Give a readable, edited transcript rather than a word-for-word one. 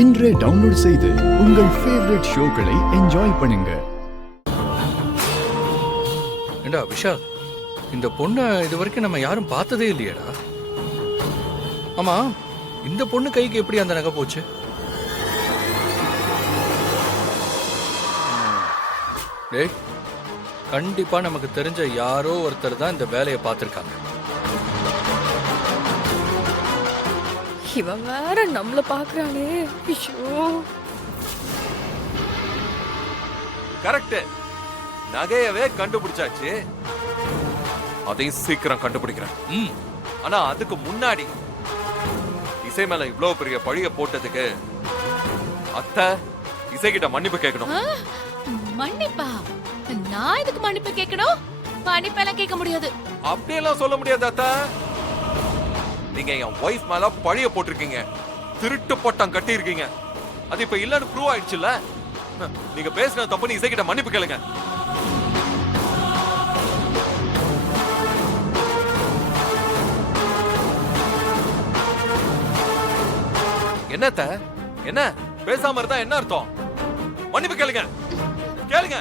இன்றே டவுன்லோட் செய்து உங்கள் ஃபேவரட் ஷோக்களை என்ஜாய் பண்ணுங்க. ஏண்டா விஷால், இந்த பொண்ணை இது வரைக்கும் நம்ம யாரும் பார்த்ததே இல்லையேடா. ஆமா, இந்த பொண்ணு கைக்கு எப்படி அந்த நகை போச்சு? டேய், கண்டிப்பா நமக்கு தெரிஞ்ச யாரோ ஒருத்தர் தான் இந்த வேலையை பார்த்திருக்காங்க. இவன் வேற நம்மள பாக்குறானே. ஐயோ, கரெக்ட். நகையவே கண்டுபிடிச்சாச்சு, அதையும் சீக்கிரம் கண்டுபிடிக்கிறேன். ஆனா அதுக்கு முன்னாடி இசை மேல இவ்வளவு பெரிய பழிய போட்டதுக்கு அத்தை இசை கிட்ட மன்னிப்பு கேட்கணும். மன்னிப்பா? நான் இதுக்கு மன்னிப்பு கேட்கணும்? மன்னிப்பெல்லாம் கேட்க முடியாது. அப்படியெல்லாம் சொல்ல முடியாது அத்தை. நீங்க என் ஒய்ஃப் மேல பழிய போட்டிருக்கீங்க, திருட்டு பட்டம் கட்டி இருக்கீங்க. அது இப்ப இல்லன்னு ப்ரூவ் ஆயிடுச்சுல்ல. நீங்க பேசின தப்புன்னு இசை கிட்ட மன்னிப்பு கேளுங்க. என்னத்த என்ன பேசாம இருந்தா என்ன அர்த்தம்? மன்னிப்பு கேளுங்க, கேளுங்க.